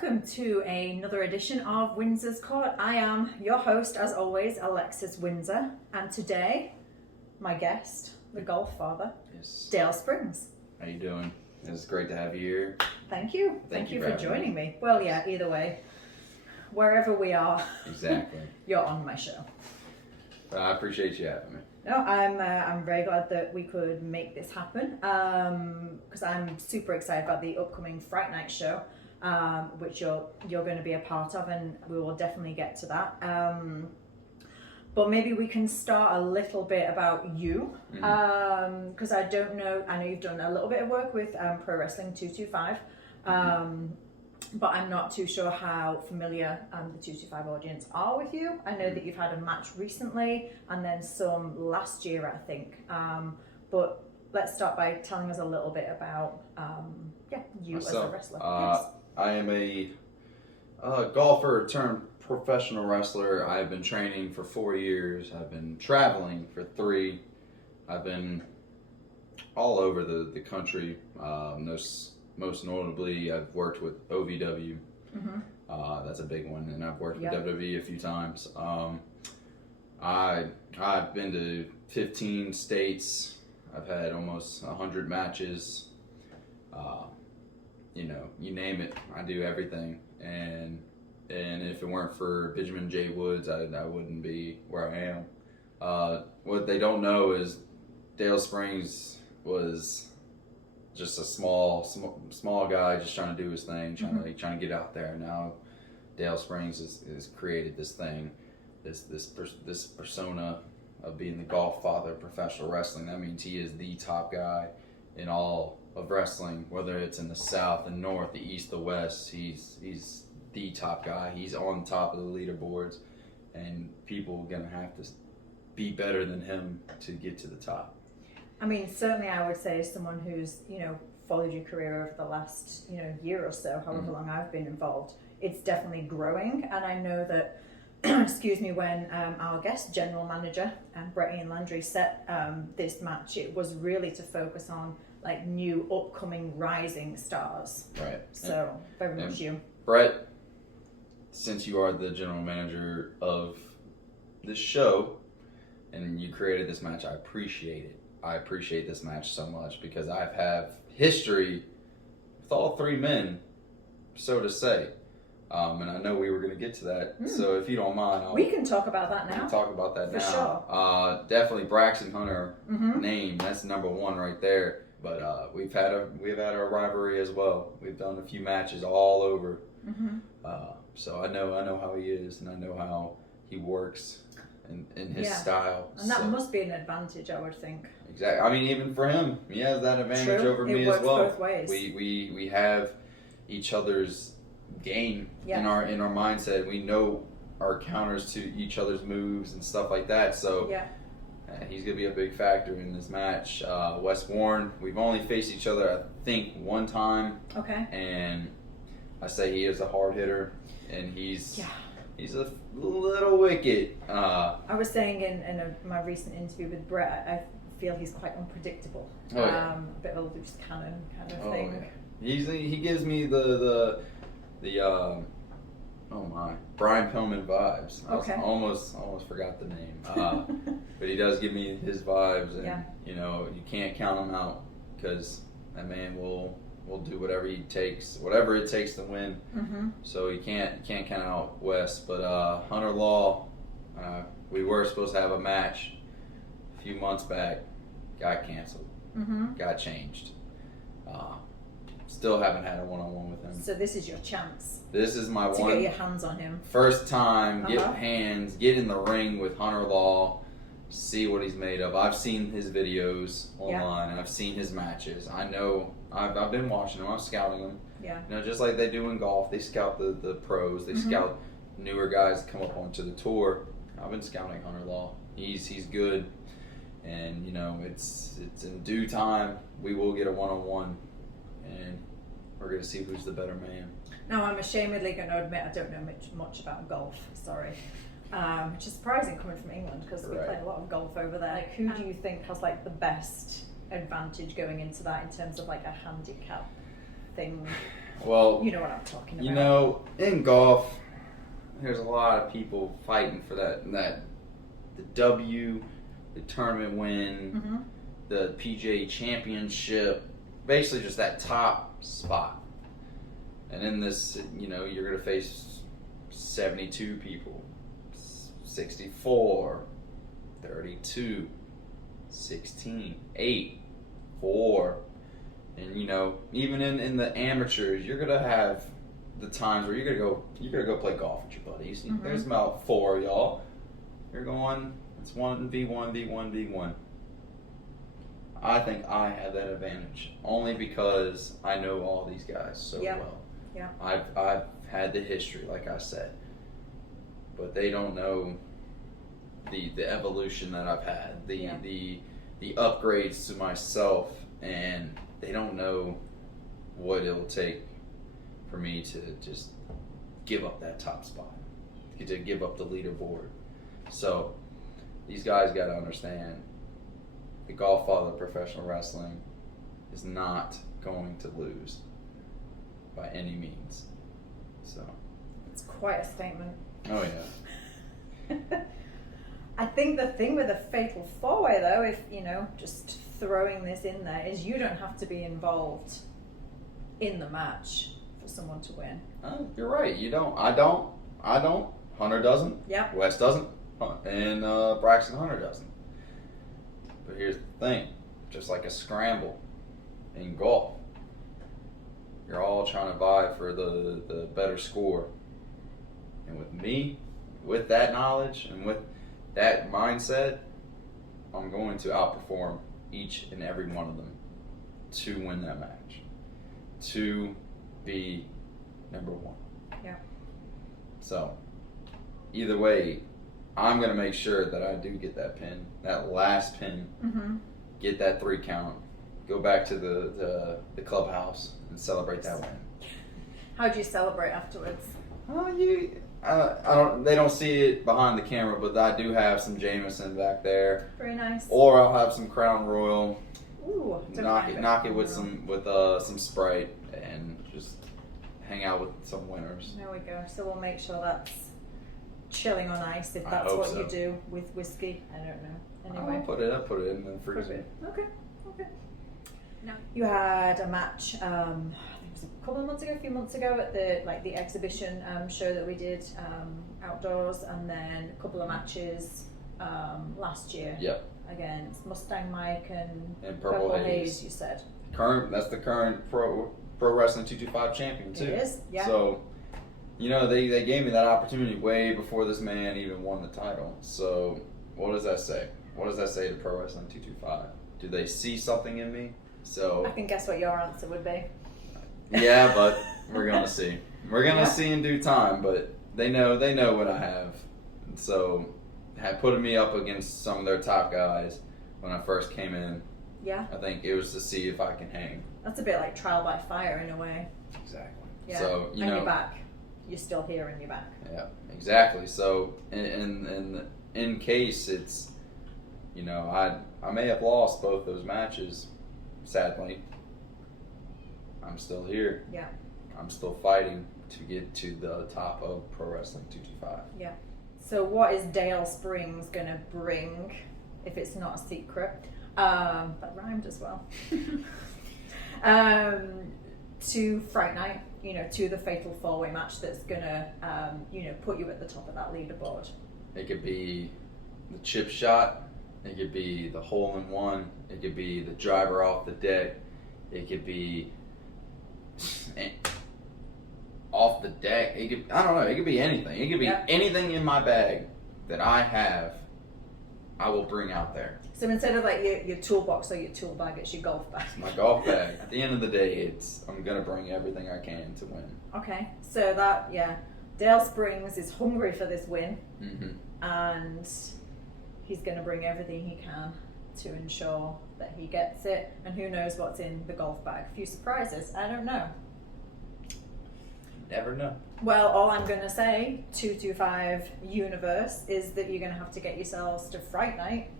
welcome to another edition of Windsor's Court. I am your host, as always, Alexis Windsor, and today, my guest, the golf father, Yes. Dale Springs. How you doing? It's great to have you here. Thank you. Thank you for for joining me. Well, yeah, either way, wherever we are, Exactly. you're on my show. I appreciate you having me. No, I'm very glad that we could make this happen because I'm super excited about the upcoming Fright Night show, which you're going to be a part of, and we will definitely get to that. But maybe we can start a little bit about you because I don't know. I know you've done a little bit of work with Pro Wrestling 225. But I'm not too sure how familiar the 225 audience are with you. I know that you've had a match recently and then some last year, I think. But let's start by telling us a little bit about you Myself, as a wrestler. Yes. I am a golfer turned professional wrestler. I've been training for 4 years. I've been traveling for 3. I've been all over the country. Most notably, I've worked with OVW. That's a big one, and I've worked with WWE a few times. I've been to 15 states. I've had almost 100 matches. You name it, I do everything. And if it weren't for Benjamin J. Woods, I wouldn't be where I am. What they don't know is Dale Springs was just a small guy just trying to do his thing, trying to get out there. Now Dale Springs has created this thing, this persona of being the golf father of professional wrestling. That means he is the top guy in all of wrestling, whether it's in the South, the North, the East, the West. He's the top guy. He's on top of the leaderboards, and people are gonna have to be better than him to get to the top. I mean, certainly I would say as someone who's, followed your career over the last, year or so, however long I've been involved, it's definitely growing. And I know that, when our guest general manager, Brett Ian Landry, set this match, it was really to focus on like new upcoming rising stars. Right. So very much you. Brett, since you are the general manager of this show and you created this match, I appreciate it. I appreciate this match so much because I have history with all 3 men, so to say. And I know we were going to get to that. So if you don't mind, we can talk about that now. We can talk about that For now. Sure. Definitely Braxton Hunter name. That's number 1 right there. But we've had our rivalry as well. We've done a few matches all over. So I know how he is, and I know how he works in his style. And that must be an advantage, I would think. Exactly. I mean, even for him, he has that advantage over me as well. Both ways. We have each other's game in our mindset. We know our counters to each other's moves and stuff like that. So he's gonna be a big factor in this match. Wes Warren, we've only faced each other, I think, 1 time. Okay. And I say he is a hard hitter, and he's a little wicked. I was saying in my recent interview with Brett, I feel he's quite unpredictable. A bit of a loose cannon kind of thing. Yeah. He gives me the Brian Pillman vibes. Okay. I almost forgot the name. But he does give me his vibes, and you can't count him out because that man will do whatever it takes to win. So you can't count out Wes. But Hunter Law, we were supposed to have a match a few months back, got canceled, got changed. Still haven't had a one-on-one with him. So this is your chance. This is my to get your hands on him. First time, get in the ring with Hunter Law, see what he's made of. I've seen his videos online. I've seen his matches. I know. I've been watching them. I'm scouting them. Yeah. Just like they do in golf, they scout the pros. They scout newer guys that come up onto the tour. I've been scouting Hunter Law. He's good, and it's in due time. We will get a one-on-one, and we're gonna see who's the better man. Now, I'm ashamedly going to admit I don't know much about golf. Sorry. Which is surprising coming from England because we play a lot of golf over there. Like, who do you think has like the best advantage going into that in terms of like a handicap thing? Well, You know what I'm talking about. you know, in golf, there's a lot of people fighting for the W, the tournament win, Mm-hmm. the PGA Championship, basically just that top spot. And in this, you know, you're going to face 72 people, 64, 32, 16, 8, 4. And, you know, even in the amateurs, you're going to have the times where you're gonna go play golf with your buddies. Mm-hmm. There's about 4 of y'all. You're going, it's 1v1. I think I have that advantage only because I know all these guys so well. Yeah. I've had the history, like I said, but they don't know the evolution that I've had, the upgrades to myself, and they don't know what it'll take for me to just give up that top spot, to give up the leaderboard. So these guys got to understand the Godfather of professional wrestling is not going to lose by any means. So It's quite a statement. oh yeah. I think the thing with a fatal four-way, though, if you know, just throwing this in there, is you don't have to be involved in the match for someone to win. You're right. You don't. I don't. Hunter doesn't. Yep. Wes doesn't. And Braxton Hunter doesn't. But here's the thing. Just like a scramble in golf, you're all trying to vie for the better score. And with me, with that knowledge and with that mindset, I'm going to outperform each and every one of them to win that match, to be number one. Yeah. So, either way, I'm going to make sure that I do get that pin, that last pin, Mm-hmm. get that 3 count, go back to the clubhouse and celebrate that win. How'd you celebrate afterwards? I don't. They don't see it behind the camera, but I do have some Jameson back there, Very nice. or I'll have some Crown Royal. Ooh, Knock it with some Sprite and just hang out with some winners. There we go. So we'll make sure that's chilling on ice if I that's hope what so. you do with whiskey. I don't know. Anyway. I'll put it in the freezer. Okay. Now you had a match. I think it was a few months ago, at the exhibition show that we did outdoors, and then a couple of matches last year. Yep. Against Mustang Mike and Purple Haze. You said. That's the current pro wrestling 225 champion too. It is. Yeah. So, you know, they gave me that opportunity way before this man even won the title. So, what does that say? What does that say to Pro Wrestling 225? Do they see something in me? So I can guess what your answer would be. yeah, but we're gonna see. We're gonna see in due time. But they know what I have. So, had putting me up against some of their top guys when I first came in. Yeah. I think it was to see if I can hang. That's a bit like trial by fire in a way. Exactly. Yeah. So and you're back. You're still here and you're back. Yeah, exactly. So in case it's, you know, I may have lost both those matches, sadly. I'm still here. Yeah. I'm still fighting to get to the top of Pro Wrestling 225. Yeah. So what is Dale Springs gonna bring, if it's not a secret? That rhymed as well. To Fright Night, you know, to the fatal four-way match that's gonna, you know, put you at the top of that leaderboard. It could be the chip shot. It could be the hole-in-one. It could be the driver off the deck. It could be off the deck. I don't know. It could be anything. It could be anything in my bag that I have. I will bring out there. So instead of like your toolbox or your tool bag, it's your golf bag. My golf bag. At the end of the day, I'm gonna bring everything I can to win. Okay, so Dale Springs is hungry for this win, and he's gonna bring everything he can to ensure that he gets it. And who knows what's in the golf bag? A few surprises. I don't know. Never know. Well, all I'm gonna say, 225 universe, is that you're gonna have to get yourselves to Fright Night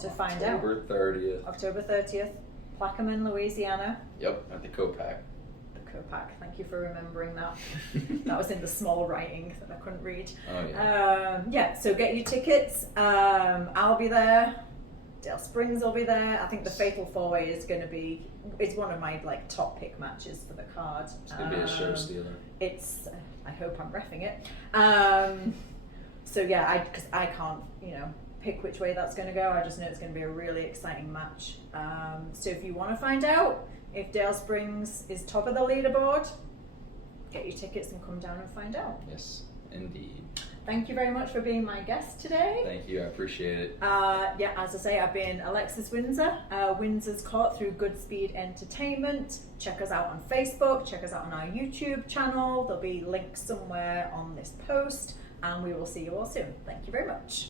to find out. October 30th. October 30th, Plaquemine, Louisiana. Yep, at the Copac. The Echo Pack. Thank you for remembering that. That was in the small writing that I couldn't read. Oh yeah. So get your tickets. I'll be there. Dale Springs will be there. I think the Fatal 4-Way is going to be, it's one of my like top pick matches for the card. It's going to be a show stealer. It's, I hope I'm reffing it. So yeah, because I can't, pick which way that's going to go. I just know it's going to be a really exciting match. So if you want to find out if Dale Springs is top of the leaderboard, get your tickets and come down and find out. Yes, indeed. Thank you very much for being my guest today. Thank you, I appreciate it. Yeah, as I say, I've been Alexis Windsor, Windsor's Court through Goodspeed Entertainment. Check us out on Facebook, check us out on our YouTube channel. There'll be links somewhere on this post, and we will see you all soon. Thank you very much.